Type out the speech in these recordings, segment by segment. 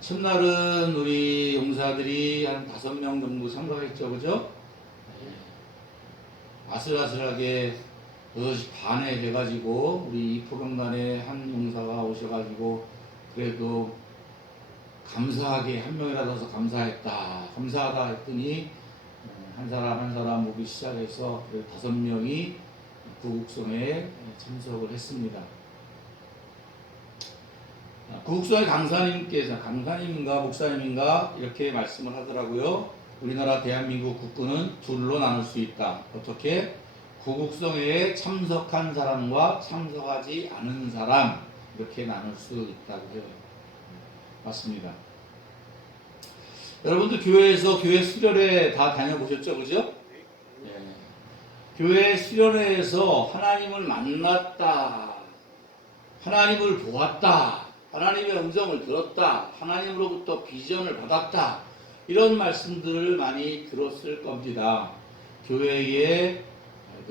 첫날은 우리 용사들이 한 5명 정도 참가했죠, 그죠? 아슬아슬하게 6시 반에 돼가지고 우리 이포병단에 한 용사가 오셔가지고 그래도 감사하게 한 명이라도 더 감사하다 했더니 한 사람 한 사람 오기 시작해서 5명이 구국성에 참석을 했습니다. 구국성의 강사님인가 목사님인가 이렇게 말씀을 하더라고요. 우리나라 대한민국 국군은 둘로 나눌 수 있다. 어떻게? 구국성회에 참석한 사람과 참석하지 않은 사람, 이렇게 나눌 수 있다고 해요. 맞습니다. 여러분들 교회에서 교회 수련회 다 다녀보셨죠, 그죠? 예. 교회 수련회에서 하나님을 만났다, 하나님을 보았다, 하나님의 음성을 들었다, 하나님으로부터 비전을 받았다, 이런 말씀들을 많이 들었을 겁니다. 교회의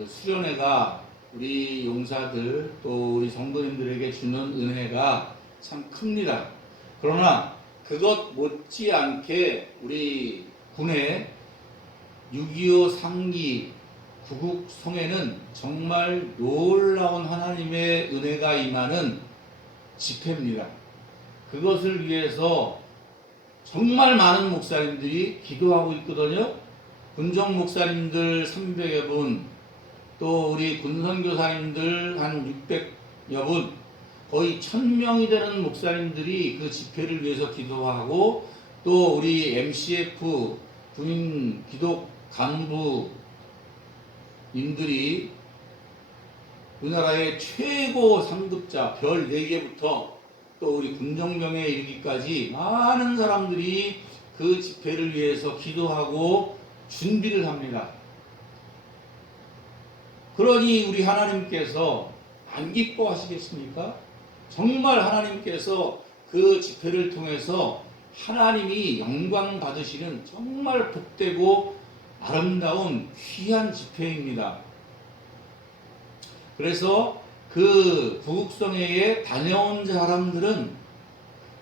수련회가 우리 용사들 또 우리 성도님들에게 주는 은혜가 참 큽니다. 그러나 그것 못지않게 우리 군의 6.25 상기 구국성회는 정말 놀라운 하나님의 은혜가 임하는 집회입니다. 그것을 위해서 정말 많은 목사님들이 기도하고 있거든요. 군정 목사님들 300여 분, 또 우리 군선교사님들 한 600여 분, 거의 1000명이 되는 목사님들이 그 집회를 위해서 기도하고, 또 우리 MCF 군인 기독 간부인들이 우리나라의 최고 상급자 별 4개부터 또 우리 군정병에 이르기까지 많은 사람들이 그 집회를 위해서 기도하고 준비를 합니다. 그러니 우리 하나님께서 안 기뻐하시겠습니까? 정말 하나님께서 그 집회를 통해서 하나님이 영광 받으시는 정말 복되고 아름다운 귀한 집회입니다. 그래서 그 구국성회에 다녀온 사람들은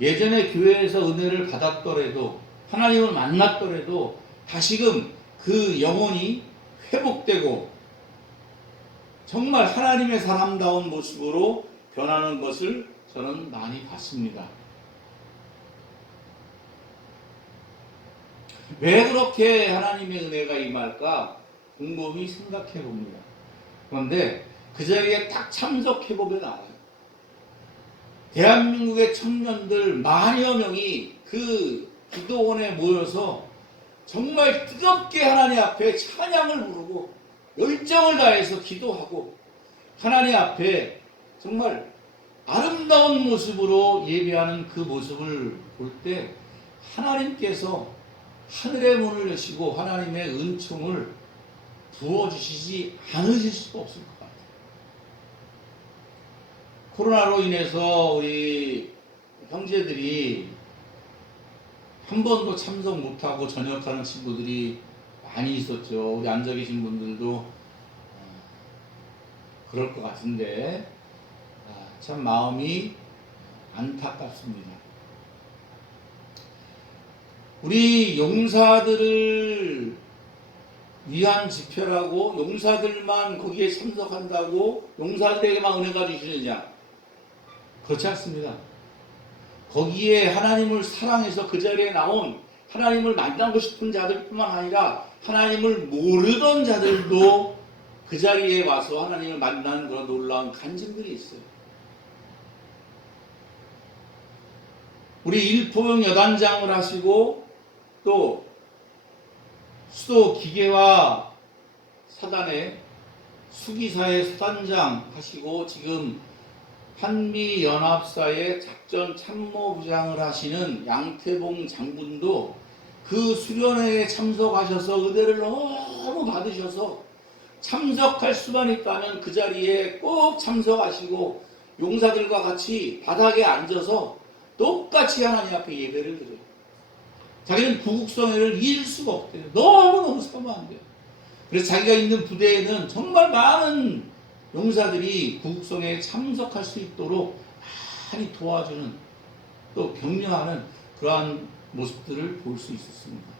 예전에 교회에서 은혜를 받았더라도, 하나님을 만났더라도 다시금 그 영혼이 회복되고 정말 하나님의 사람다운 모습으로 변하는 것을 저는 많이 봤습니다. 왜 그렇게 하나님의 은혜가 임할까 곰곰이 생각해 봅니다. 그런데 그 자리에 딱 참석해 보면 알아요. 대한민국의 청년들 만여 명이 그 기도원에 모여서 정말 뜨겁게 하나님 앞에 찬양을 부르고 열정을 다해서 기도하고 하나님 앞에 정말 아름다운 모습으로 예배하는 그 모습을 볼 때 하나님께서 하늘의 문을 여시고 하나님의 은총을 부어주시지 않으실 수가 없을 것 같아요. 코로나로 인해서 우리 형제들이 한 번도 참석 못하고 전역하는 친구들이 많이 있었죠. 우리 앉아 계신 분들도 그럴 것 같은데 참 마음이 안타깝습니다. 우리 용사들을 위한 집회라고 용사들만 거기에 참석한다고 용사들에게만 은혜가 주시느냐? 그렇지 않습니다. 거기에 하나님을 사랑해서 그 자리에 나온 하나님을 만나고 싶은 자들뿐만 아니라 하나님을 모르던 자들도 그 자리에 와서 하나님을 만나는 그런 놀라운 간증들이 있어요. 우리 일포병 여단장을 하시고 또 수도 기계화 사단의 수기사의 사단장 하시고 지금 한미연합사의 작전 참모부장을 하시는 양태봉 장군도 그 수련회에 참석하셔서 은혜를 너무 받으셔서 참석할 수만 있다면 그 자리에 꼭 참석하시고 용사들과 같이 바닥에 앉아서 똑같이 하나님 앞에 예배를 드려요. 자기는 구국성회를 잊을 수가 없대요. 너무너무 사모한대요. 그래서 자기가 있는 부대에는 정말 많은 용사들이 구국성회에 참석할 수 있도록 많이 도와주는, 또 격려하는 그러한 모습들을 볼 수 있었습니다.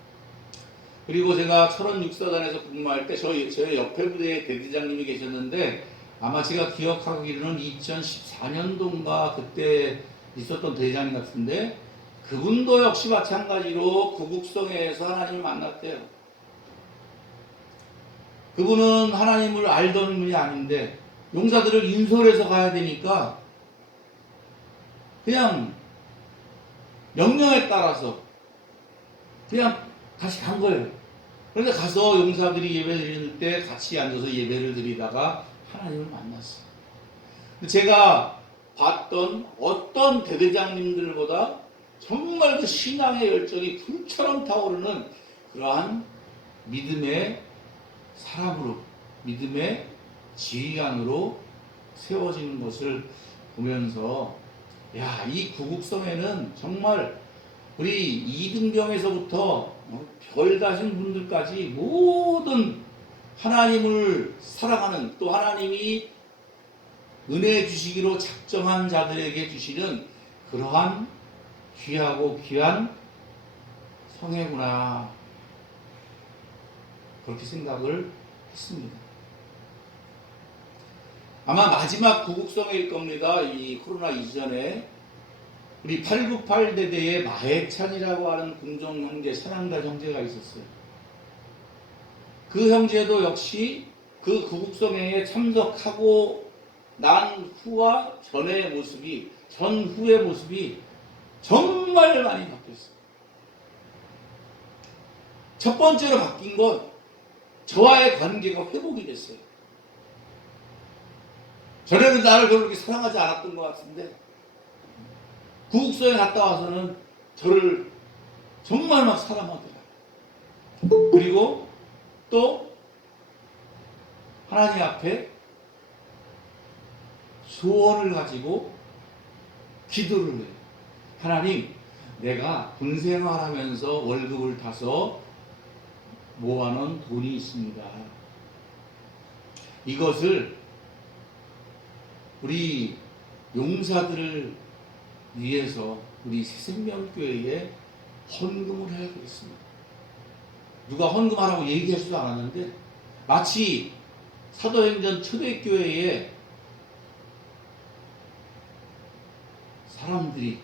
그리고 제가 철원 육사단에서 근무할 때 저희 옆에 부대에 대대장님이 계셨는데 아마 제가 기억하기로는 2014년도인가 그때 있었던 대장님 같은데 그분도 역시 마찬가지로 구국성회에서 하나님을 만났대요. 그분은 하나님을 알던 분이 아닌데 용사들을 인솔해서 가야 되니까 그냥 명령에 따라서 그냥 같이 간 거예요. 그런데 가서 용사들이 예배 드리는 때 같이 앉아서 예배를 드리다가 하나님을 만났어요. 제가 봤던 어떤 대대장님들보다 정말 그 신앙의 열정이 불처럼 타오르는 그러한 믿음의 사람으로, 믿음의 지휘관으로 세워지는 것을 보면서 야, 이 구국성에는 정말 우리 이등병에서부터 별 다신 분들까지 모든 하나님을 사랑하는 또 하나님이 은혜 주시기로 작정한 자들에게 주시는 그러한 귀하고 귀한 성회구나 그렇게 생각을 했습니다. 아마 마지막 구국성회일 겁니다. 이 코로나 이전에 우리 898대대에 마해찬이라고 하는 궁정 형제, 찬양가 형제가 있었어요. 그 형제도 역시 그 구국성회에 참석하고 난 후와 전의 모습이, 전후의 모습이 정말 많이 바뀌었어요. 첫 번째로 바뀐 건 저와의 관계가 회복이 됐어요. 전에는 나를 별로 그렇게 사랑하지 않았던 것 같은데 구국성에 갔다 와서는 저를 정말 막 사랑하더라고요. 그리고 또 하나님 앞에 소원을 가지고 기도를 해요. 하나님, 내가 군생활하면서 월급을 타서 모아놓은 돈이 있습니다. 이것을 우리 용사들을 위해서 우리 새생명교회에 헌금을 해야 되겠습니다. 누가 헌금하라고 얘기하지도 않았는데 마치 사도행전 초대교회에 사람들이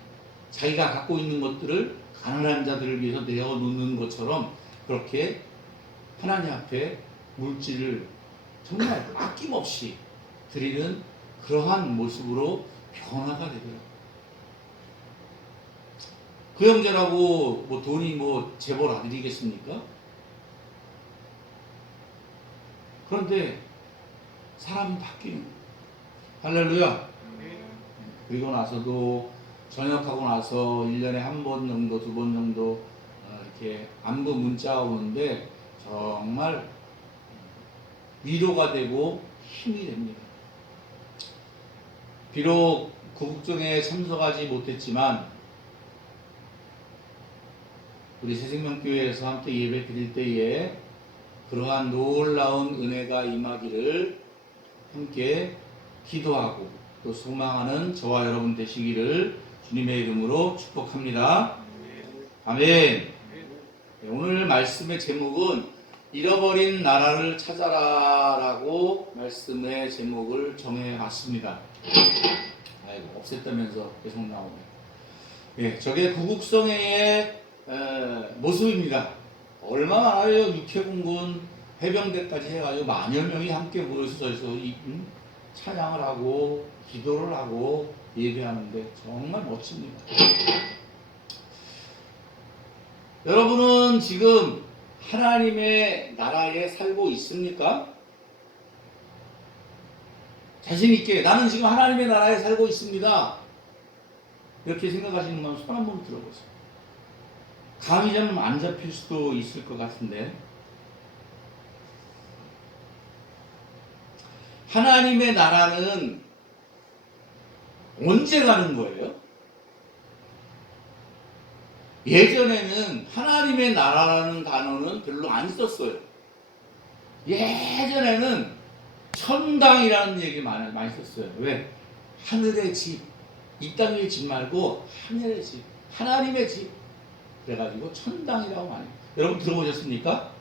자기가 갖고 있는 것들을 가난한 자들을 위해서 내어놓는 것처럼 그렇게 하나님 앞에 물질을 정말 아낌없이 드리는 그러한 모습으로 변화가 되더라고요. 그 형제라고 뭐 돈이 뭐 재벌 아들이겠습니까? 그런데 사람이 바뀌는 할렐루야. 그리고 나서도 전역하고 나서 1년에 한 번 정도, 2번 정도 이렇게 안부 문자가 오는데 정말 위로가 되고 힘이 됩니다. 비록 구국정에 참석하지 못했지만 우리 새생명교회에서 함께 예배 드릴 때에 그러한 놀라운 은혜가 임하기를 함께 기도하고 또 소망하는 저와 여러분 되시기를 주님의 이름으로 축복합니다. 아멘. 오늘 말씀의 제목은 잃어버린 나라를 찾아라 라고 말씀의 제목을 정해봤습니다. 아이고, 없앴다면서 계속 나오네. 예, 저게 구국성회의 모습입니다. 얼마나 많아요. 육해공군 해병대까지 해가지고 만여 명이 함께 모여서 찬양을 하고 기도를 하고 예배하는데 정말 멋집니다. 여러분은 지금 하나님의 나라에 살고 있습니까? 자신있게 나는 지금 하나님의 나라에 살고 있습니다. 이렇게 생각하시는 분 손 한번 들어보세요. 감이 좀 안 잡힐 수도 있을 것 같은데 하나님의 나라는 언제 가는 거예요? 예전에는 하나님의 나라라는 단어는 별로 안 썼어요. 예전에는 천당이라는 얘기 많이 썼어요. 왜? 하늘의 집, 이 땅의 집 말고 하늘의 집, 하나님의 집. 그래가지고 천당이라고 많이. 여러분 들어보셨습니까?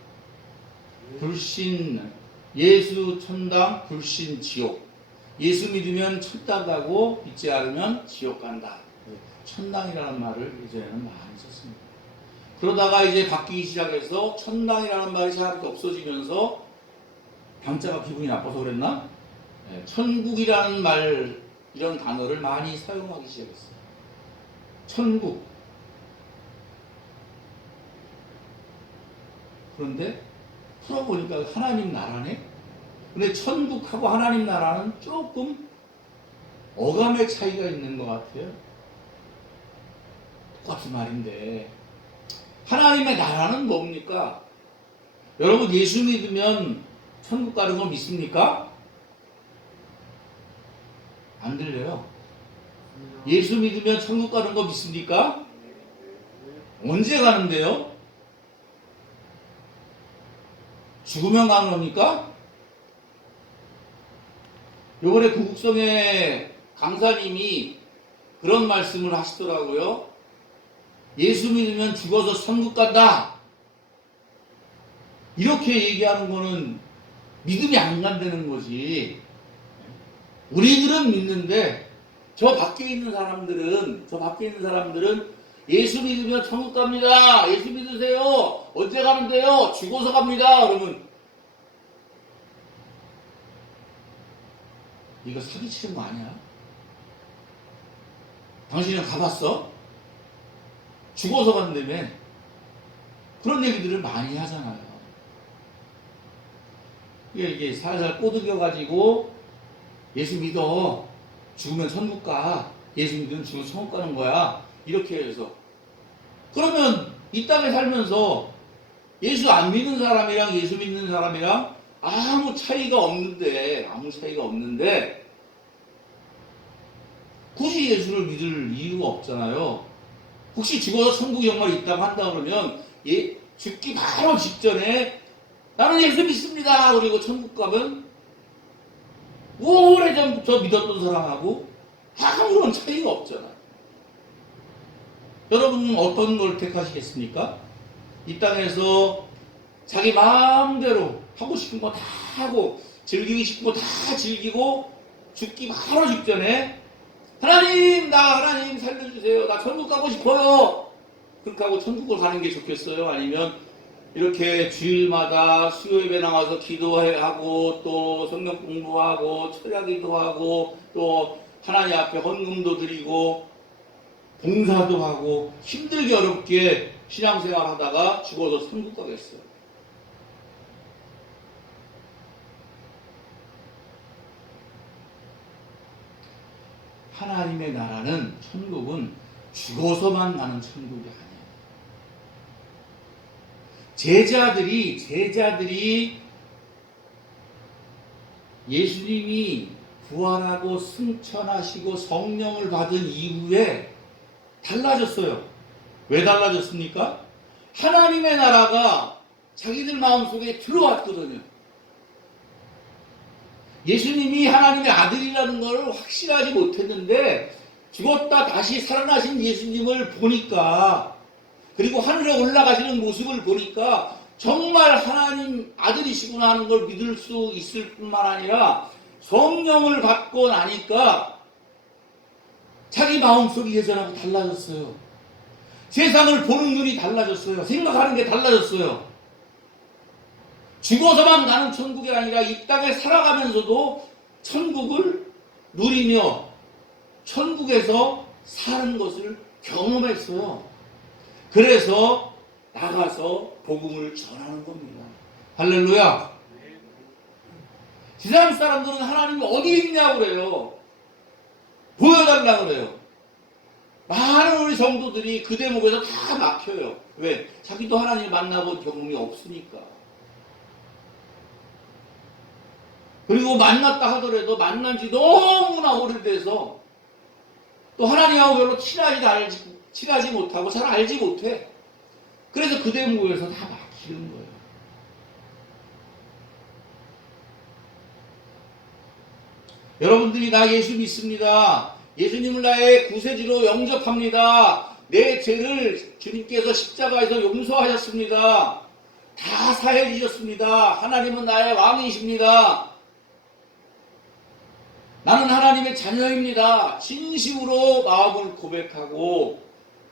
불신, 예수 천당, 불신 지옥. 예수 믿으면 천당 가고 믿지 않으면 지옥 간다. 천당이라는 말을 이제는 많이 썼습니다. 그러다가 이제 바뀌기 시작해서 천당이라는 말이 잘 없어지면서 병자가 기분이 나빠서 그랬나? 천국이라는 말, 이런 단어를 많이 사용하기 시작했어요. 천국. 그런데 풀어보니까 하나님 나라네? 근데 천국하고 하나님 나라는 조금 어감의 차이가 있는 것 같아요. 똑같은 말인데 하나님의 나라는 뭡니까? 여러분 예수 믿으면 천국 가는 거 믿습니까? 안 들려요. 예수 믿으면 천국 가는 거 믿습니까? 언제 가는데요? 죽으면 가는 겁니까? 요번에 구국성의 강사님이 그런 말씀을 하시더라고요. 예수 믿으면 죽어서 천국 간다. 이렇게 얘기하는 거는 믿음이 안 간다는 거지. 우리들은 믿는데 저 밖에 있는 사람들은 예수 믿으면 천국 갑니다. 예수 믿으세요. 언제 가는데요? 죽어서 갑니다. 그러면 이거 사기치는 거 아니야? 당신은 가봤어? 죽어서 간다며? 그런 얘기들을 많이 하잖아요. 이게 살살 꼬드겨가지고 예수 믿어. 죽으면 천국 가. 예수 믿으면 죽으면 천국 가는 거야. 이렇게 해서. 그러면 이 땅에 살면서 예수 안 믿는 사람이랑 예수 믿는 사람이랑 아무 차이가 없는데 굳이 예수를 믿을 이유가 없잖아요. 혹시 죽어서 천국 영광이 있다고 한다 그러면 죽기 바로 직전에 나는 예수 믿습니다. 그리고 천국 가면 오래전부터 믿었던 사람하고 아무런 차이가 없잖아요. 여러분은 어떤 걸 택하시겠습니까? 이 땅에서 자기 마음대로 하고 싶은 거 다 하고 즐기고 싶은 거 다 즐기고 죽기 바로 직전에 하나님 살려주세요. 나 천국 가고 싶어요. 그렇게 하고 천국을 가는 게 좋겠어요? 아니면 이렇게 주일마다 수요예배 나와서 기도하고 또 성경 공부하고 철야기도 하고 또 하나님 앞에 헌금도 드리고 봉사도 하고 힘들게 어렵게 신앙생활 하다가 죽어서 천국 가겠어요? 하나님의 나라는, 천국은 죽어서만 가는 천국이 아니에요. 제자들이 예수님이 부활하고 승천하시고 성령을 받은 이후에 달라졌어요. 왜 달라졌습니까? 하나님의 나라가 자기들 마음속에 들어왔거든요. 예수님이 하나님의 아들이라는 걸 확실하지 못했는데 죽었다 다시 살아나신 예수님을 보니까, 그리고 하늘에 올라가시는 모습을 보니까 정말 하나님 아들이시구나 하는 걸 믿을 수 있을 뿐만 아니라 성령을 받고 나니까 자기 마음속이 예전하고 달라졌어요. 세상을 보는 눈이 달라졌어요. 생각하는 게 달라졌어요. 죽어서만 가는 천국이 아니라 이 땅에 살아가면서도 천국을 누리며 천국에서 사는 것을 경험했어요. 그래서 나가서 복음을 전하는 겁니다. 할렐루야. 세상 사람들은 하나님이 어디 있냐고 그래요. 보여달라고 그래요. 많은 우리 성도들이 그 대목에서 다 막혀요. 왜? 자기도 하나님을 만나본 경험이 없으니까. 그리고 만났다 하더라도 만난 지 너무나 오래돼서 또 하나님하고 별로 친하지 못하고 잘 알지 못해. 그래서 그 대목에서 다 막히는 거예요. 여러분들이 나 예수 믿습니다. 예수님을 나의 구세주로 영접합니다. 내 죄를 주님께서 십자가에서 용서하셨습니다. 다 사해 주셨습니다. 하나님은 나의 왕이십니다. 나는 하나님의 자녀입니다. 진심으로 마음을 고백하고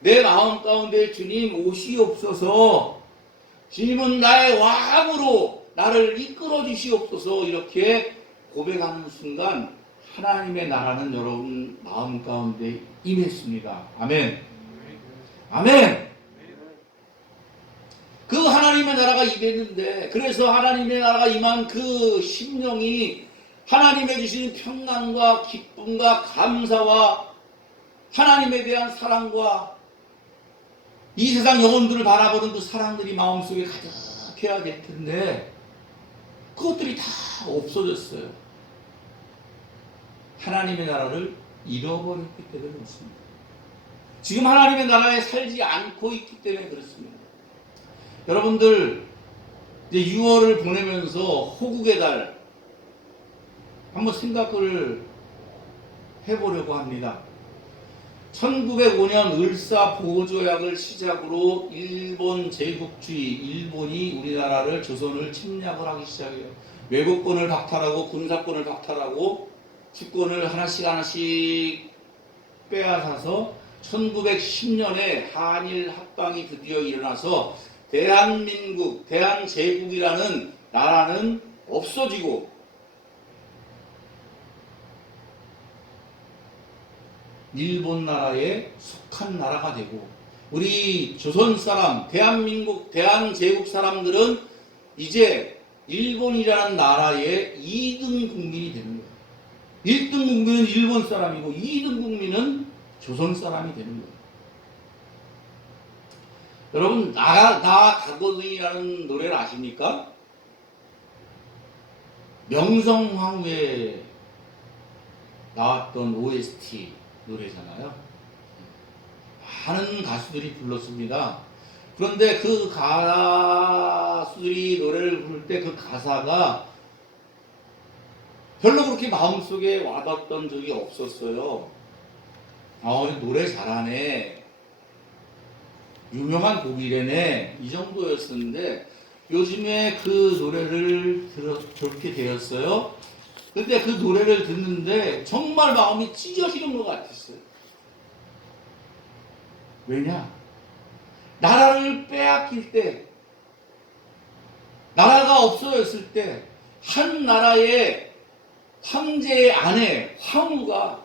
내 마음 가운데 주님 오시옵소서, 주님은 나의 왕으로 나를 이끌어 주시옵소서, 이렇게 고백하는 순간 하나님의 나라는 여러분 마음 가운데 임했습니다. 아멘. 아멘. 그 하나님의 나라가 임했는데, 그래서 하나님의 나라가 임한 그 심령이 하나님의 주신 평강과 기쁨과 감사와 하나님에 대한 사랑과 이 세상 영혼들을 바라보는 그 사랑들이 마음속에 가득해야 될 텐데 그것들이 다 없어졌어요. 하나님의 나라를 잃어버렸기 때문에 그렇습니다. 지금 하나님의 나라에 살지 않고 있기 때문에 그렇습니다. 여러분들 이제 6월을 보내면서 호국의 달 한번 생각을 해보려고 합니다. 1905년 을사보조약을 시작으로 일본 제국주의, 일본이 우리나라를, 조선을 침략을 하기 시작해요. 외국권을 박탈하고 군사권을 박탈하고 주권을 하나씩 하나씩 빼앗아서 1910년에 한일 합방이 드디어 일어나서 대한민국, 대한제국이라는 나라는 없어지고 일본 나라에 속한 나라가 되고, 우리 조선 사람, 대한민국, 대한제국 사람들은 이제 일본이라는 나라의 2등 국민이 되는 거예요. 1등 국민은 일본 사람이고 2등 국민은 조선 사람이 되는 거예요. 여러분, 나 가거등이라는 노래를 아십니까? 명성황후에 나왔던 OST 노래잖아요. 많은 가수들이 불렀습니다. 그런데 그 가수들이 노래를 부를 때 그 가사가 별로 그렇게 마음속에 와닿았던 적이 없었어요. 노래 잘하네, 유명한 곡이래네, 이 정도였었는데 요즘에 그 노래를 듣게 되었어요. 근데 그 노래를 듣는데 정말 마음이 찢어지는 것 같았어요. 왜냐? 나라를 빼앗길 때, 나라가 없어졌을 때 한 나라의 황제의 아내, 황후가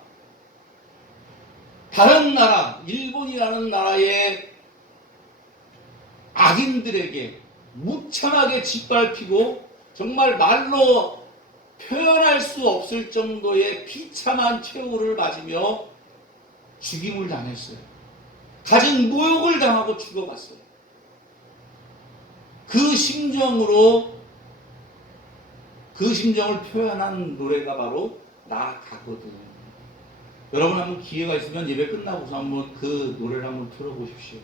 다른 나라, 일본이라는 나라의 악인들에게 무참하게 짓밟히고 정말 말로 표현할 수 없을 정도의 비참한 최후를 맞으며 죽임을 당했어요. 가진 모욕을 당하고 죽어갔어요. 그 심정을 표현한 노래가 바로 나 가거든. 여러분 한번 기회가 있으면 예배 끝나고서 한번 그 노래를 한번 들어보십시오.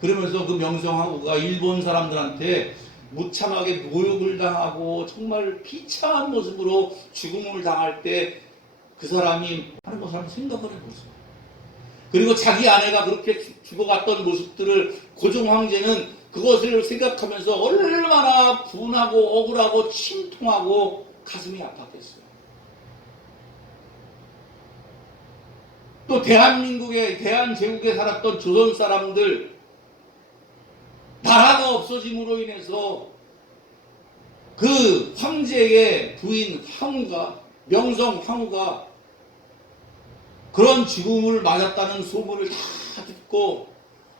그러면서 그 명성황후가 일본 사람들한테 무참하게 모욕을 당하고 정말 비참한 모습으로 죽음을 당할 때 그 사람이 하는 것을 한번 생각을 해보세요. 그리고 자기 아내가 그렇게 죽어갔던 모습들을 고종 황제는 그것을 생각하면서 얼마나 분하고 억울하고 심통하고 가슴이 아팠겠어요. 또 대한민국에, 대한제국에 살았던 조선 사람들, 나라가 없어짐으로 인해서 그 황제의 부인 황후가, 명성 황후가 그런 죽음을 맞았다는 소문을 다 듣고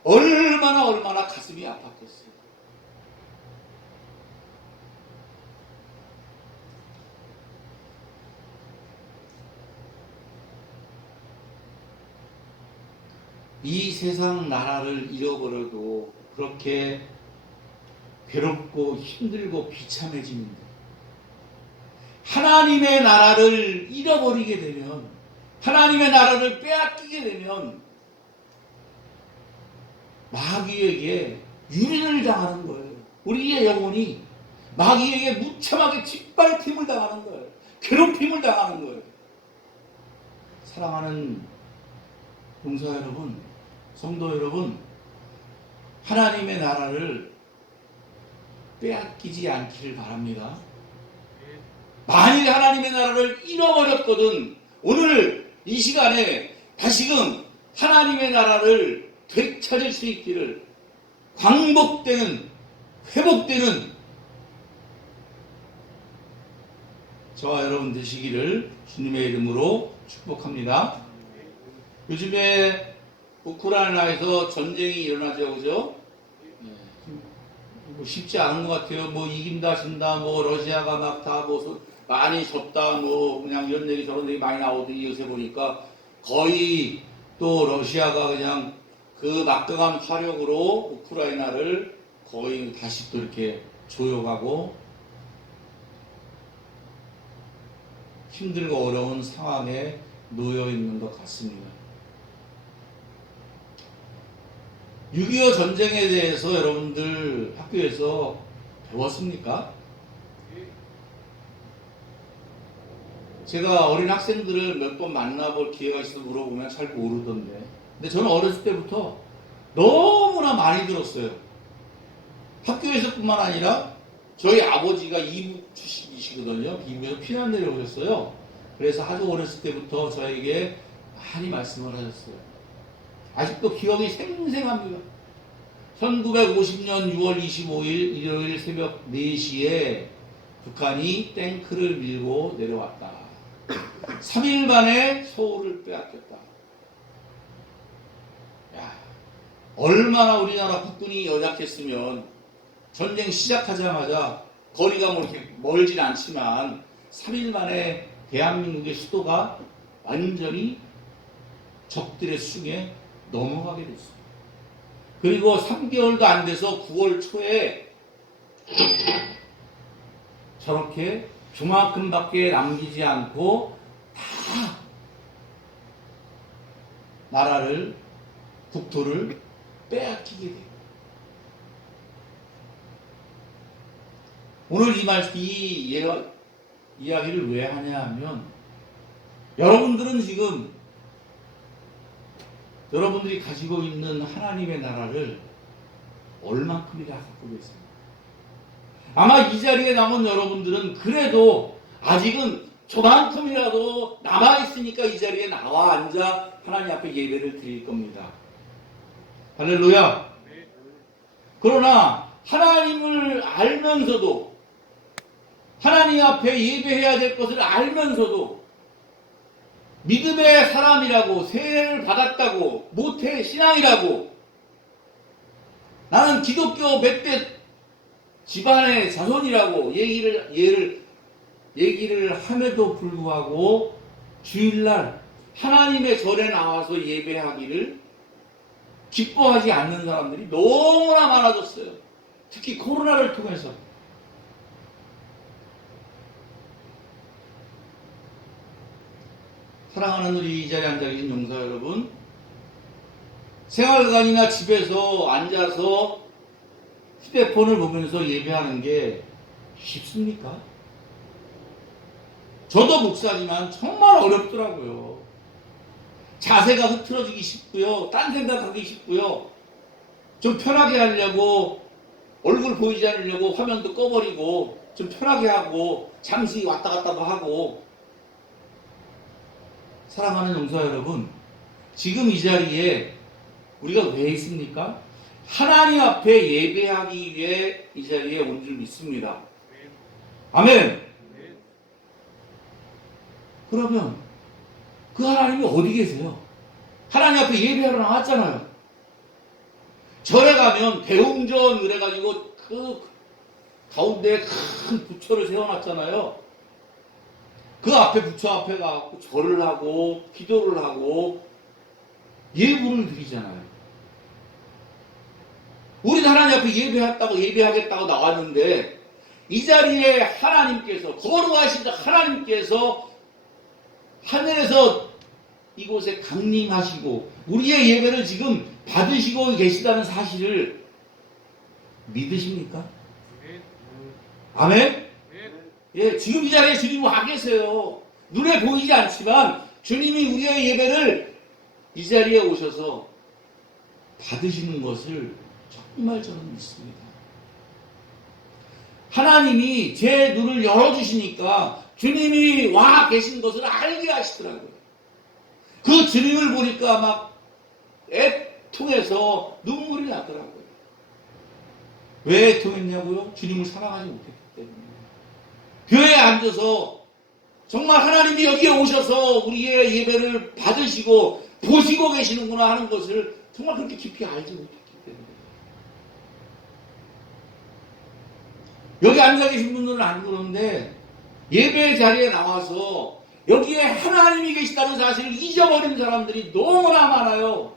얼마나 가슴이 아팠겠어요. 이 세상 나라를 잃어버려도 그렇게 괴롭고 힘들고 비참해지는데, 하나님의 나라를 잃어버리게 되면, 하나님의 나라를 빼앗기게 되면 마귀에게 유린을 당하는 거예요. 우리의 영혼이 마귀에게 무참하게 짓밟힘을 당하는 거예요. 괴롭힘을 당하는 거예요. 사랑하는 용사 여러분, 성도 여러분, 하나님의 나라를 빼앗기지 않기를 바랍니다. 만일 하나님의 나라를 잃어버렸거든 오늘 이 시간에 다시금 하나님의 나라를 되찾을 수 있기를, 광복되는, 회복되는 저와 여러분 되시기를 주님의 이름으로 축복합니다. 요즘에 우크라이나에서 전쟁이 일어나죠, 그죠? 뭐 쉽지 않은 것 같아요. 뭐 이긴다, 진다, 뭐 러시아가 막 다 뭐 많이 졌다, 뭐 그냥 이런 얘기 저런 얘기 많이 나오더니 요새 보니까 거의 또 러시아가 그냥 그 막강한 화력으로 우크라이나를 거의 다시 또 이렇게 조여가고 힘들고 어려운 상황에 놓여 있는 것 같습니다. 6.25 전쟁에 대해서 여러분들 학교에서 배웠습니까? 제가 어린 학생들을 몇 번 만나볼 기회가 있어서 물어보면 잘 모르던데, 근데 저는 어렸을 때부터 너무나 많이 들었어요. 학교에서뿐만 아니라 저희 아버지가 이북 출신이시거든요. 이북에서 피난 내려오셨어요. 그래서 아주 어렸을 때부터 저에게 많이 말씀을 하셨어요. 아직도 기억이 생생합니다. 1950년 6월 25일 일요일 새벽 4시에 북한이 탱크를 밀고 내려왔다. 3일 만에 서울을 빼앗겼다. 야, 얼마나 우리나라 국군이 연약했으면 전쟁 시작하자마자 거리가 뭐 이렇게 멀진 않지만 3일 만에 대한민국의 수도가 완전히 적들의 수중에 넘어가게 됐어요. 그리고 3개월도 안 돼서 9월 초에 저렇게 조만큼밖에 남기지 않고 다 나라를, 국토를 빼앗기게 돼요. 오늘 이 이야기를 왜 하냐 하면, 여러분들은 지금 여러분들이 가지고 있는 하나님의 나라를 얼만큼이나 갖고 계십니까? 아마 이 자리에 남은 여러분들은 그래도 아직은 저만큼이라도 남아있으니까 이 자리에 나와 앉아 하나님 앞에 예배를 드릴 겁니다. 할렐루야. 그러나 하나님을 알면서도, 하나님 앞에 예배해야 될 것을 알면서도 믿음의 사람이라고, 세례를 받았다고, 모태 신앙이라고, 나는 기독교 몇 대 집안의 자손이라고 얘기를 함에도 불구하고 주일날 하나님의 절에 나와서 예배하기를 기뻐하지 않는 사람들이 너무나 많아졌어요. 특히 코로나를 통해서. 사랑하는 우리 이 자리에 앉아 계신 용사 여러분, 생활관이나 집에서 앉아서 휴대폰을 보면서 예배하는 게 쉽습니까? 저도 목사지만 정말 어렵더라고요. 자세가 흐트러지기 쉽고요. 딴 생각하기 쉽고요. 좀 편하게 하려고, 얼굴 보이지 않으려고 화면도 꺼버리고 좀 편하게 하고 잠시 왔다 갔다도 하고. 사랑하는 용사 여러분, 지금 이 자리에 우리가 왜 있습니까? 하나님 앞에 예배하기 위해 이 자리에 온 줄 믿습니다. 아멘. 그러면 그 하나님이 어디 계세요? 하나님 앞에 예배하러 나왔잖아요. 절에 가면 대웅전 그래가지고 그 가운데 큰 부처를 세워놨잖아요. 그 앞에 부처 앞에 가서 절을 하고 기도를 하고 예물을 드리잖아요. 우리는 하나님 앞에 예배하겠다고 나왔는데, 이 자리에 하나님께서, 거룩하신 하나님께서 하늘에서 이곳에 강림하시고 우리의 예배를 지금 받으시고 계시다는 사실을 믿으십니까? 아멘? 예, 지금 이 자리에 주님이 와 계세요. 눈에 보이지 않지만 주님이 우리의 예배를 이 자리에 오셔서 받으시는 것을 정말 저는 믿습니다. 하나님이 제 눈을 열어주시니까 주님이 와 계신 것을 알게 하시더라고요. 그 주님을 보니까 막 애통해서 눈물이 나더라고요. 왜 애통했냐고요? 주님을 사랑하지 못했기 때문에. 교회에 앉아서 정말 하나님이 여기에 오셔서 우리의 예배를 받으시고 보시고 계시는구나 하는 것을 정말 그렇게 깊이 알지 못했기 때문에. 여기 앉아 계신 분들은 안 그런데 예배 자리에 나와서 여기에 하나님이 계시다는 사실을 잊어버린 사람들이 너무나 많아요.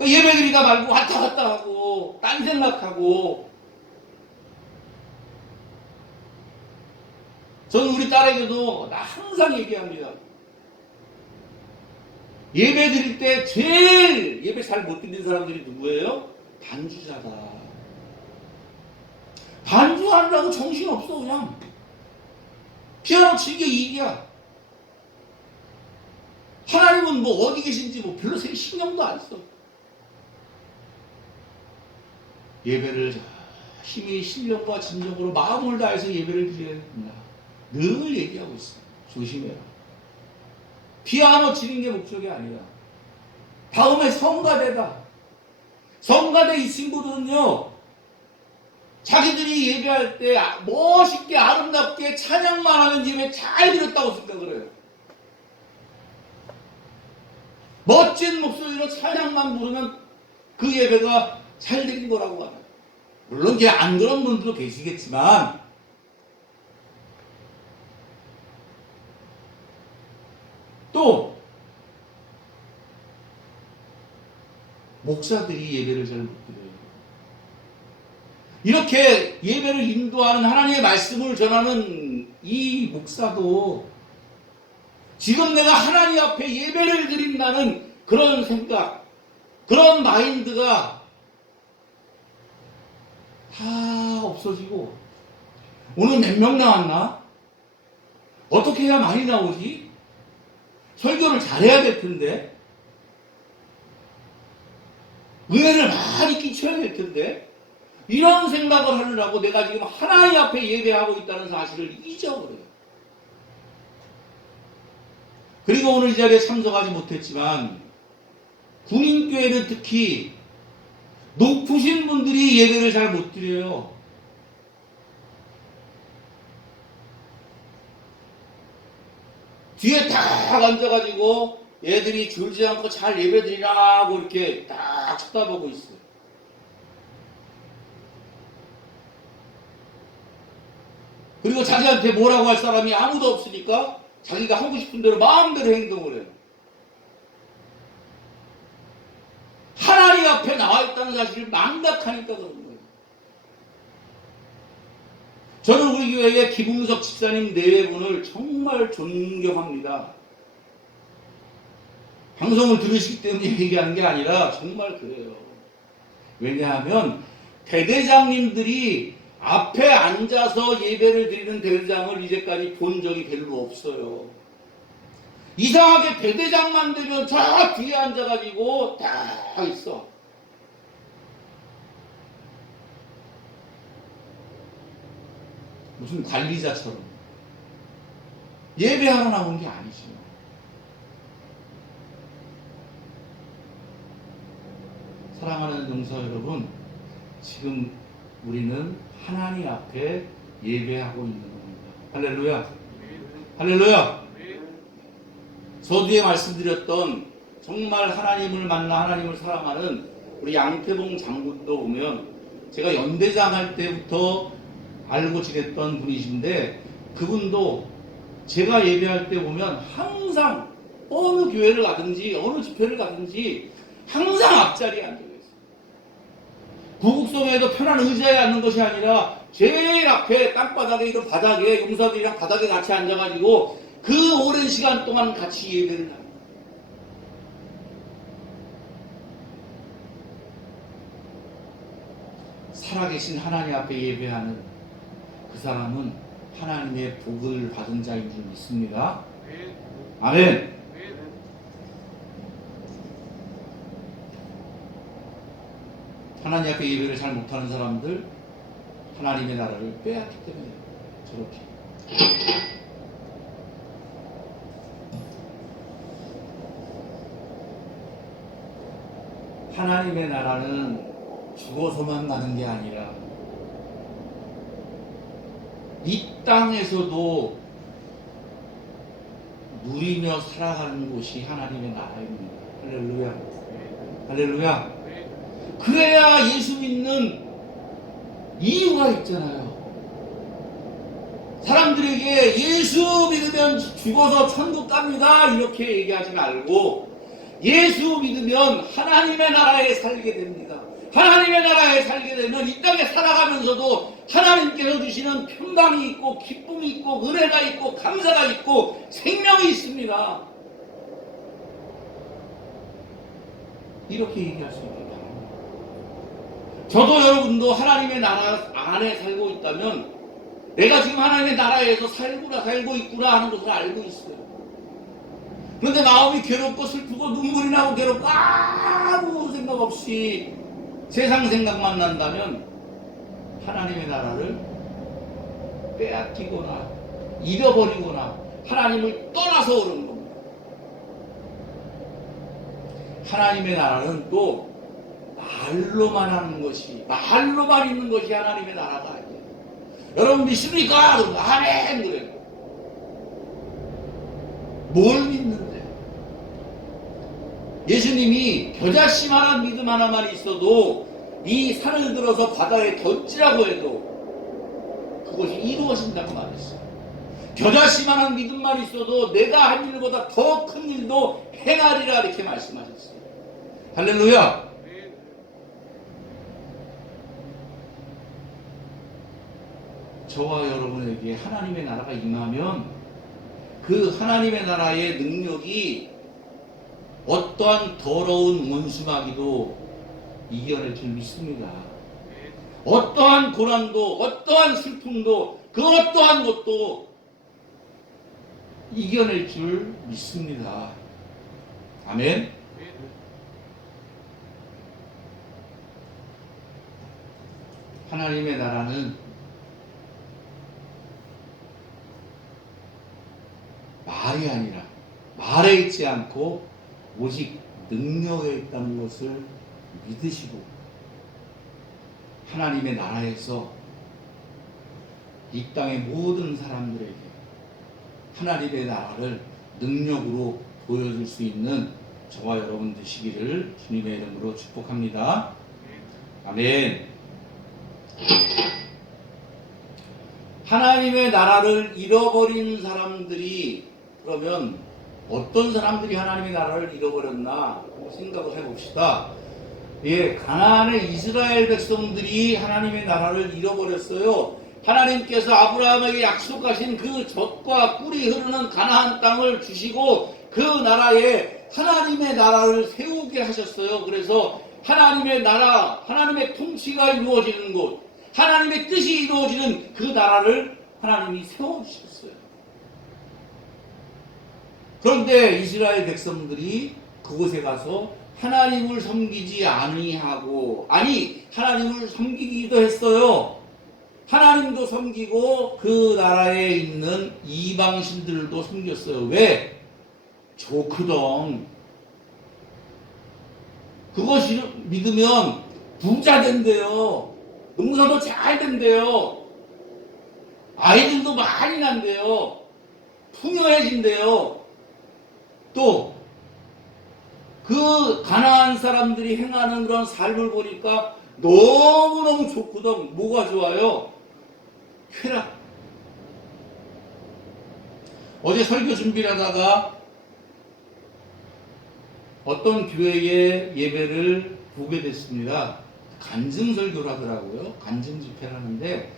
예배 드리다 말고 왔다 갔다 하고 딴 생각하고. 저는 우리 딸에게도 항상 얘기합니다. 예배 드릴 때 제일 예배 잘 못 드리는 사람들이 누구예요? 반주자다. 반주하느라고 정신없어. 그냥 피아노 치기 이기야. 하나님은 뭐 어디 계신지 뭐 별로 신경도 안 써. 예배를 힘이 신령과 진정으로 마음을 다해서 예배를 드려야 된다. 늘 얘기하고 있어요. 조심해라. 피아노 치는 게 목적이 아니라 다음에 성가대다. 성가대 이 친구들은요, 자기들이 예배할 때 멋있게 아름답게 찬양만 하면 예배 잘 드렸다고 생각을 해요. 멋진 목소리로 찬양만 부르면 그 예배가 잘 드린 거라고 하나요. 물론 이제 안 그런 분들도 계시겠지만, 또 목사들이 예배를 잘 못 드려요. 이렇게 예배를 인도하는 하나님의 말씀을 전하는 이 목사도 지금 내가 하나님 앞에 예배를 드린다는 그런 생각, 그런 마인드가 다 없어지고, 오늘 몇 명 나왔나? 어떻게 해야 많이 나오지? 설교를 잘해야 될 텐데, 은혜를 많이 끼쳐야 될 텐데, 이런 생각을 하느라고 내가 지금 하나님 앞에 예배하고 있다는 사실을 잊어버려요. 그리고 오늘 이 자리에 참석하지 못했지만 군인교회는 특히 높으신 분들이 예배를 잘 못 드려요. 뒤에 딱 앉아가지고 애들이 줄지 않고 잘 예배 드리라고 이렇게 딱 쳐다보고 있어요. 그리고 자기한테 뭐라고 할 사람이 아무도 없으니까 자기가 하고 싶은 대로 마음대로 행동을 해요. 하나님 앞에 나와 있다는 사실을 망각하니까 그런 거예요. 저는 우리 교회의 김웅석 집사님 네 분을 정말 존경합니다. 방송을 들으시기 때문에 얘기하는 게 아니라 정말 그래요. 왜냐하면 대대장님들이 앞에 앉아서 예배를 드리는 대대장을 이제까지 본 적이 별로 없어요. 이상하게 대대장만 되면 저 뒤에 앉아가지고 딱 있어. 무슨 관리자처럼. 예배하러 나온 게 아니죠. 사랑하는 용사 여러분, 지금 우리는 하나님 앞에 예배하고 있는 겁니다. 할렐루야. 할렐루야. 서두에 말씀드렸던 정말 하나님을 만나 하나님을 사랑하는 우리 양태봉 장군도 보면 제가 연대장 할 때부터 알고 지냈던 분이신데, 그분도 제가 예배할 때 보면 항상 어느 교회를 가든지 어느 집회를 가든지 항상 앞자리에 앉아있어요. 구국성에도 편한 의자에 앉는 것이 아니라 제일 앞에 땅바닥에 이런 바닥에 용사들이랑 바닥에 같이 앉아가지고 그 오랜 시간 동안 같이 예배를 합니다. 살아계신 하나님 앞에 예배하는 그 사람은 하나님의 복을 받은 자인 줄 믿습니다. 아멘. 하나님 앞에 예배를 잘 못하는 사람들, 하나님의 나라를 빼앗기 때문에 저렇게. 하나님의 나라는 죽어서만 가는 게 아니라 이 땅에서도 누리며 살아가는 곳이 하나님의 나라입니다. 할렐루야. 할렐루야. 그래야 예수 믿는 이유가 있잖아요. 사람들에게 예수 믿으면 죽어서 천국 갑니다 이렇게 얘기하지 말고 예수 믿으면 하나님의 나라에 살게 됩니다. 하나님의 나라에 살게 되면 이 땅에 살아가면서도 하나님께서 주시는 평강이 있고 기쁨이 있고 은혜가 있고 감사가 있고 생명이 있습니다. 이렇게 얘기할 수 있겠다. 저도 여러분도 하나님의 나라 안에 살고 있다면 내가 지금 하나님의 나라에서 살고 있구나 하는 것을 알고 있어요. 그런데 마음이 괴롭고 슬프고 눈물이 나고 괴롭고 아무 생각 없이 세상 생각만 난다면 하나님의 나라를 빼앗기거나 잃어버리거나 하나님을 떠나서 그러는 겁니다. 하나님의 나라는 또 말로만 하는 것이, 말로만 있는 것이 하나님의 나라가 아니에요. 여러분 믿습니까? 아멘! 그래요. 뭘 믿는데? 예수님이 겨자씨만한 믿음 하나만 있어도 이 산을 들어서 바다에 던지라고 해도 그것이 이루어진다고 말했어요. 겨자씨만한 믿음만 있어도 내가 한 일보다 더 큰 일도 행하리라 이렇게 말씀하셨어요. 할렐루야. 저와 여러분에게 하나님의 나라가 임하면 그 하나님의 나라의 능력이 어떠한 더러운 원수마귀도 이겨낼 줄 믿습니다. 어떠한 고난도 어떠한 슬픔도 그 어떠한 것도 이겨낼 줄 믿습니다. 아멘. 하나님의 나라는 말이 아니라 말에 있지 않고 오직 능력에 있다는 것을 믿으시고 하나님의 나라에서 이 땅의 모든 사람들에게 하나님의 나라를 능력으로 보여줄 수 있는 저와 여러분 되시기를 주님의 이름으로 축복합니다. 아멘. 하나님의 나라를 잃어버린 사람들이 그러면 어떤 사람들이 하나님의 나라를 잃어버렸나 생각을 해봅시다. 예, 가나안의 이스라엘 백성들이 하나님의 나라를 잃어버렸어요. 하나님께서 아브라함에게 약속하신 그 젖과 꿀이 흐르는 가나안 땅을 주시고 그 나라에 하나님의 나라를 세우게 하셨어요. 그래서 하나님의 나라, 하나님의 통치가 이루어지는 곳, 하나님의 뜻이 이루어지는 그 나라를 하나님이 세워주셨어요. 그런데 이스라엘 백성들이 그곳에 가서 하나님을 섬기지 아니하고, 아니 하나님을 섬기기도 했어요. 하나님도 섬기고 그 나라에 있는 이방신들도 섬겼어요. 왜? 좋거든. 그것이 믿으면 부자 된대요. 농사도 잘 된대요. 아이들도 많이 난대요. 풍요해진대요. 또 그 가나안 사람들이 행하는 그런 삶을 보니까 너무너무 좋거든. 뭐가 좋아요? 쾌락. 어제 설교 준비를 하다가 어떤 교회의 예배를 보게 됐습니다. 간증 설교를 하더라고요. 간증 집회를 하는데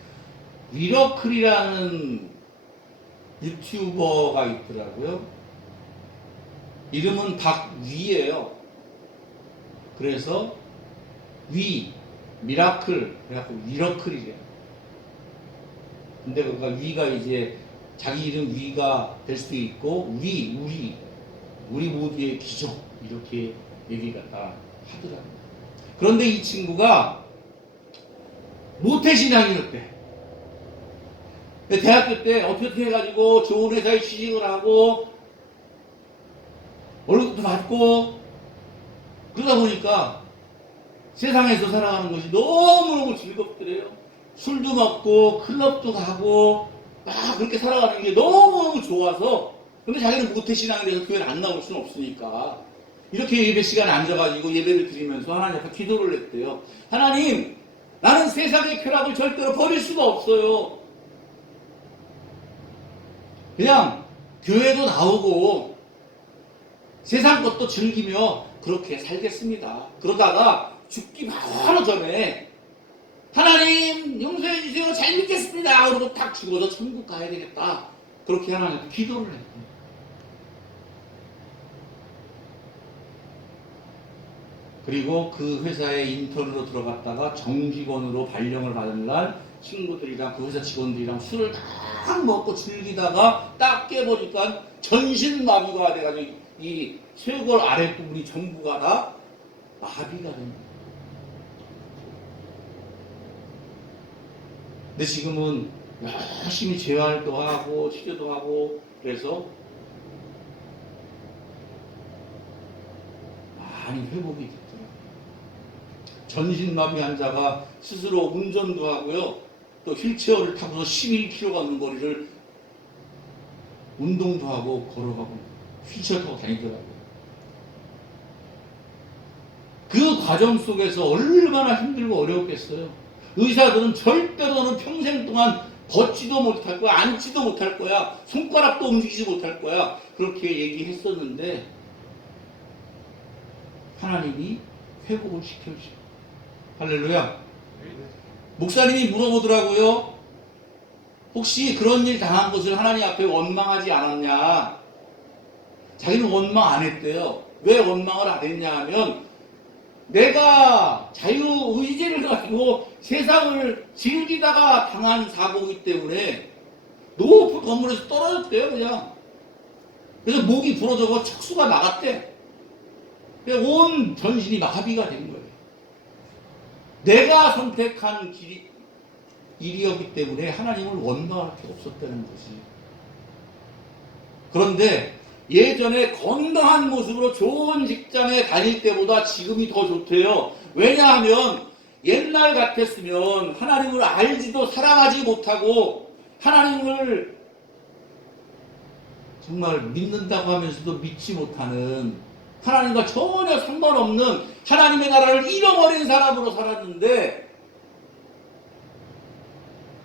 미러클이라는 유튜버가 있더라고요. 이름은 박위예요. 그래서 위, 미라클, 그래갖고 미러클이래요. 근데 그러니까 위가 이제 자기 이름 위가 될 수도 있고 우리 모두의 기적 이렇게 얘기가 다 하더라고요. 그런데 이 친구가 모태신앙이었대. 대학교 때 어떻게 해가지고 좋은 회사에 취직을 하고 월급도 받고 그러다 보니까 세상에서 살아가는 것이 너무너무 즐겁더래요. 술도 먹고 클럽도 가고 막 그렇게 살아가는 게 너무너무 좋아서. 근데 자기는 모태신앙에 대해서 교회를 안 나올 수는 없으니까 이렇게 예배 시간에 앉아가지고 예배를 드리면서 하나님 앞에 기도를 했대요. 하나님, 나는 세상의 쾌락을 절대로 버릴 수가 없어요. 그냥 교회도 나오고 세상 것도 즐기며 그렇게 살겠습니다. 그러다가 죽기 바로 전에 하나님 용서해 주세요. 잘 믿겠습니다. 그러고 딱 죽어서 천국 가야 되겠다. 그렇게 하나님께 기도를 했대요. 그리고 그 회사에 인턴으로 들어갔다가 정직원으로 발령을 받은 날 친구들이랑 그 회사 직원들이랑 술을 딱 먹고 즐기다가 딱 깨보니까 전신마비가 돼가지고 이 쇄골 아랫부분이 전부가 다 마비가 된 거예요. 근데 지금은 열심히 재활도 하고 치료도 하고 그래서 많이 회복이 됐더라고요. 전신마비 환자가 스스로 운전도 하고요. 또 휠체어를 타고서 11km 가는 거리를 운동도 하고 걸어가고 휠체어 타고 다니더라고요. 그 과정 속에서 얼마나 힘들고 어려웠겠어요. 의사들은 절대로 너는 평생 동안 걷지도 못할 거야, 앉지도 못할 거야, 손가락도 움직이지 못할 거야, 그렇게 얘기했었는데 하나님이 회복을 시켜주시고. 할렐루야. 목사님이 물어보더라고요. 혹시 그런 일 당한 것을 하나님 앞에 원망하지 않았냐? 자기는 원망 안 했대요. 왜 원망을 안 했냐 하면 내가 자유의지를 가지고 세상을 즐기다가 당한 사고이기 때문에 높은 건물에서 떨어졌대요. 그냥. 그래서 목이 부러져서 척수가 나갔대. 온 전신이 마비가 된 거예요. 내가 선택한 일이었기 때문에 하나님을 원망할 필요 없었다는 거지. 그런데 예전에 건강한 모습으로 좋은 직장에 다닐 때보다 지금이 더 좋대요. 왜냐하면 옛날 같았으면 하나님을 알지도 사랑하지 못하고 하나님을 정말 믿는다고 하면서도 믿지 못하는, 하나님과 전혀 상관없는 하나님의 나라를 잃어버린 사람으로 살았는데,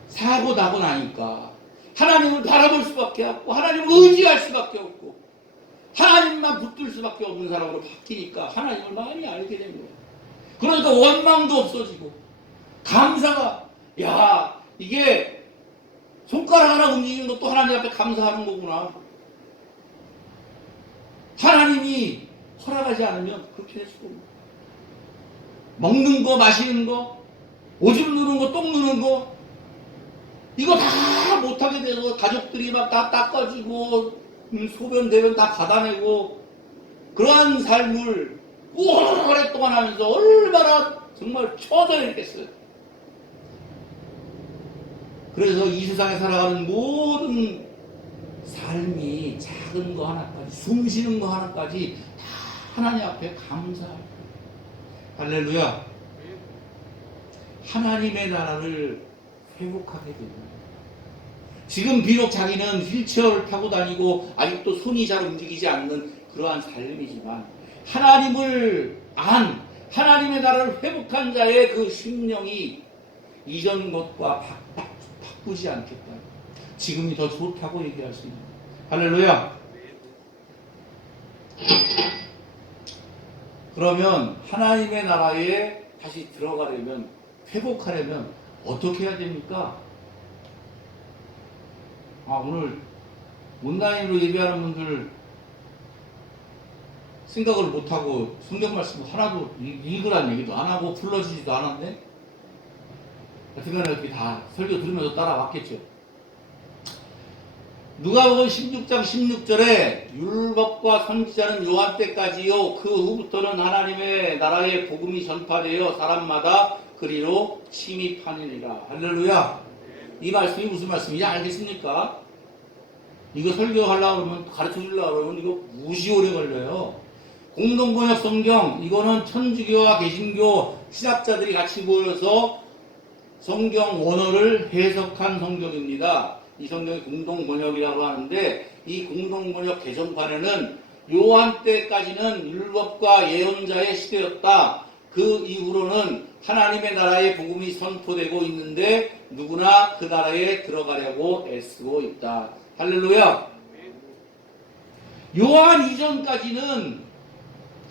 사고 나고 나니까 하나님을 바라볼 수밖에 없고 하나님을 의지할 수밖에 없고 하나님만 붙들 수밖에 없는 사람으로 바뀌니까 하나님을 많이 알게 된 거예요. 그러니까 원망도 없어지고 감사가, 야, 이게 손가락 하나 움직이는 것도 하나님 앞에 감사하는 거구나. 하나님이 허락하지 않으면 그렇게 될 수가 없는 거예요. 먹는 거, 마시는 거, 오줌 누는 거, 똥 누는 거, 이거 다 못하게 돼서 가족들이 막 다 닦아주고 소변 대변 다 받아내고 그러한 삶을 오랫동안 하면서 얼마나 정말 처져 있겠어요. 그래서 이 세상에 살아가는 모든 삶이 작은 거 하나까지, 숨 쉬는 거 하나까지 다 하나님 앞에 감사할 거예요. 할렐루야. 하나님의 나라를 회복하게 됩니다. 지금 비록 자기는 휠체어를 타고 다니고 아직도 손이 잘 움직이지 않는 그러한 삶이지만 하나님을 안, 하나님의 나라를 회복한 자의 그 심령이 이전 것과 바꾸지 않겠다. 지금이 더 좋다고 얘기할 수 있는. 할렐루야. 그러면 하나님의 나라에 다시 들어가려면, 회복하려면 어떻게 해야 됩니까? 오늘 온라인으로 예배하는 분들 생각을 못하고 성경 말씀 하나도 읽으라는 얘기도 안 하고 불러주지도 않았네. 어떻게나 이렇게 다 설교 들으면서 따라왔겠죠. 누가복음 16장 16절에 율법과 선지자는 요한 때까지요, 그 후부터는 하나님의 나라의 복음이 전파되어 사람마다 그리로 침입하느니라. 할렐루야. 이 말씀이 무슨 말씀인지 알겠습니까? 이거 설교하려고 그러면, 가르쳐 주려고 그러면 이거 무지 오래 걸려요. 공동번역 성경, 이거는 천주교와 개신교 신학자들이 같이 모여서 성경 원어를 해석한 성경입니다. 이 성경이 공동번역이라고 하는데, 이 공동번역 개정판에는 요한 때까지는 율법과 예언자의 시대였다. 그 이후로는 하나님의 나라의 복음이 선포되고 있는데 누구나 그 나라에 들어가려고 애쓰고 있다. 할렐루야. 요한 이전까지는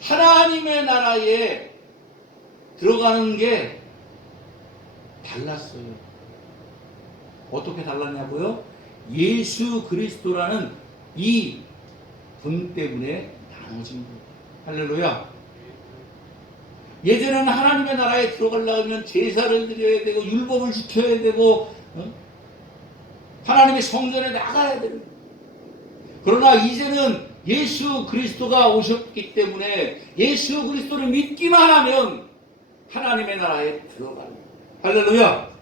하나님의 나라에 들어가는 게 달랐어요. 어떻게 달랐냐고요? 예수 그리스도라는 이 분 때문에 나눠진 거예요. 할렐루야. 예전에는 하나님의 나라에 들어가려면 제사를 드려야 되고 율법을 지켜야 되고 하나님의 성전에 나가야 되는 거예요. 그러나 이제는 예수 그리스도가 오셨기 때문에 예수 그리스도를 믿기만 하면 하나님의 나라에 들어가는 거예요. 할렐루야.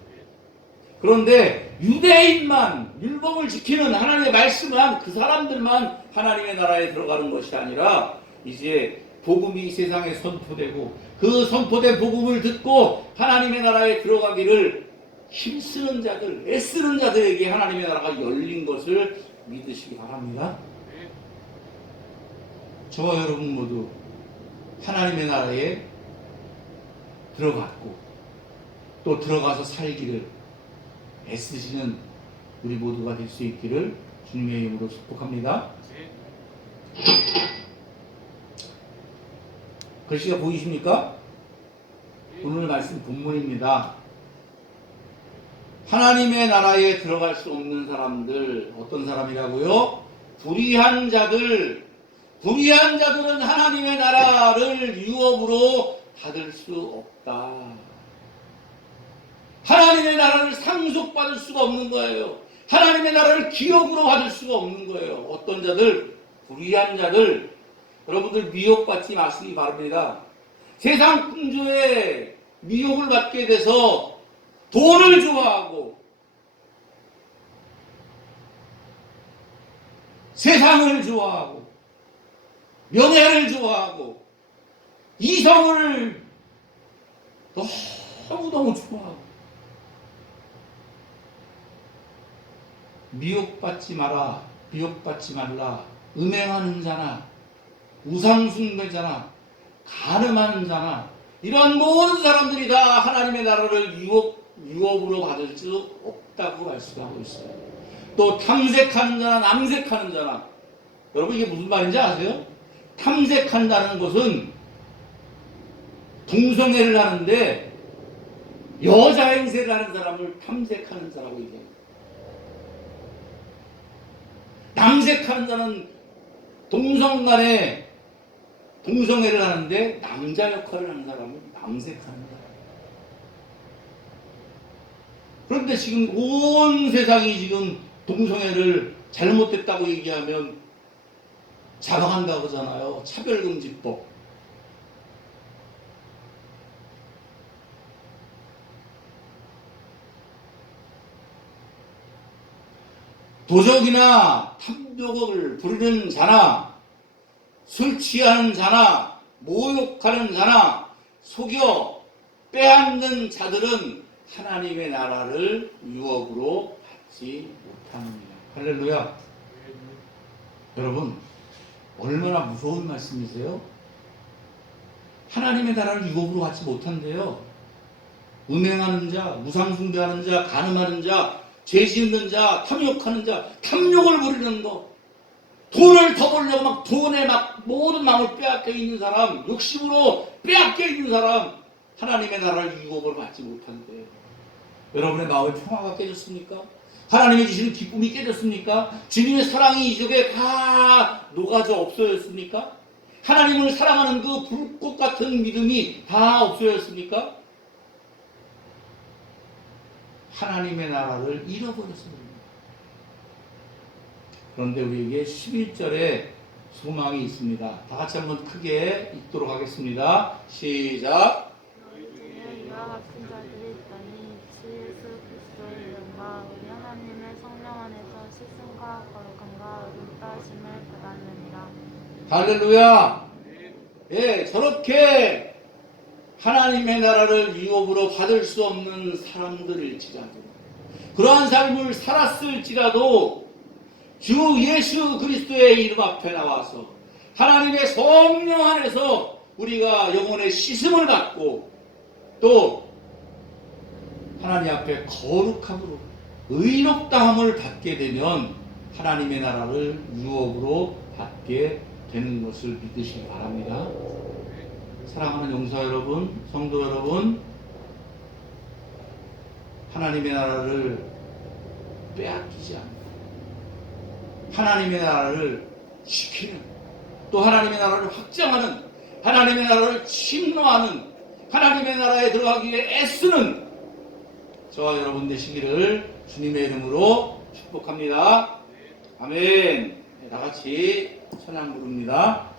그런데 유대인만 율법을 지키는 하나님의 말씀한 그 사람들만 하나님의 나라에 들어가는 것이 아니라 이제 복음이 세상에 선포되고 그 선포된 복음을 듣고 하나님의 나라에 들어가기를 힘쓰는 자들, 애쓰는 자들에게 하나님의 나라가 열린 것을 믿으시기 바랍니다. 저와 여러분 모두 하나님의 나라에 들어갔고 또 들어가서 살기를 애쓰시는 우리 모두가 될 수 있기를 주님의 이름으로 축복합니다. 글씨가 보이십니까? 오늘 말씀 본문입니다. 하나님의 나라에 들어갈 수 없는 사람들, 어떤 사람이라고요? 불의한 자들. 불의한 자들은 하나님의 나라를 유업으로 받을 수 없다. 하나님의 나라를 상속받을 수가 없는 거예요. 하나님의 나라를 기업으로 받을 수가 없는 거예요. 어떤 자들? 불의한 자들. 여러분들 미혹받지 마시기 바랍니다. 세상 풍조에 미혹을 받게 돼서 돈을 좋아하고 세상을 좋아하고 명예를 좋아하고 이성을 너무너무 좋아하고 미혹받지 마라, 미혹받지 말라. 음행하는 자나 우상숭배자나 간음하는 자나 이런 모든 사람들이 다 하나님의 나라를 유업으로 받을 수 없다고 말씀하고 있어요. 또 탐색하는 자나 남색하는 자나, 여러분 이게 무슨 말인지 아세요? 탐색한다는 것은 동성애를 하는데 여자 행세를 하는 사람을 탐색하는 자라고 얘기해요. 남색하는 자는 동성 간에 동성애를 하는데 남자 역할을 하는 사람을 남색하는 거예요. 그런데 지금 온 세상이 지금 동성애를 잘못됐다고 얘기하면 자방한다고 하잖아요. 차별금지법. 도적이나 탐욕을 부리는 자나 술 취하는 자나 모욕하는 자나 속여 빼앗는 자들은 하나님의 나라를 유업으로 받지 못합니다. 할렐루야. 여러분 얼마나 무서운 말씀이세요? 하나님의 나라를 유업으로 받지 못한대요. 음행하는 자, 우상숭배하는 자, 간음하는 자, 죄 짓는 자, 탐욕하는 자, 탐욕을 부리는 거, 돈을 더 벌려고 막 돈에 막 모든 마음을 빼앗겨 있는 사람, 욕심으로 빼앗겨 있는 사람, 하나님의 나라를 유업을 받지 못한대요. 여러분의 마음의 평화가 깨졌습니까? 하나님의 주시는 기쁨이 깨졌습니까? 주님의 사랑이 이 속에 다 녹아져 없어졌습니까? 하나님을 사랑하는 그 불꽃 같은 믿음이 다 없어졌습니까? 하나님의 나라를 잃어버렸습니다. 그런데 우리에게 11절에 소망이 있습니다. 다 같이 한번 크게 읽도록 하겠습니다. 시작. 부활하신 자들이 있더니 주 예수 그리스도의 이름과 우리 하나님의 성령 안에서 씻음과 거룩함과 의롭다하심을 받았느니라. 할렐루야. 예, 저렇게 하나님의 나라를 유업으로 받을 수 없는 사람들일지라도, 그러한 삶을 살았을지라도 주 예수 그리스도의 이름 앞에 나와서 하나님의 성령 안에서 우리가 영혼의 씻음을 받고 또 하나님 앞에 거룩함으로 의롭다함을 받게 되면 하나님의 나라를 유업으로 받게 되는 것을 믿으시기 바랍니다. 사랑하는 용사 여러분, 성도 여러분, 하나님의 나라를 빼앗기지 않고 하나님의 나라를 지키는, 또 하나님의 나라를 확장하는, 하나님의 나라를 침노하는, 하나님의 나라에 들어가기 위해 애쓰는 저와 여러분 되시기를 주님의 이름으로 축복합니다. 아멘. 다 같이 찬양 부릅니다.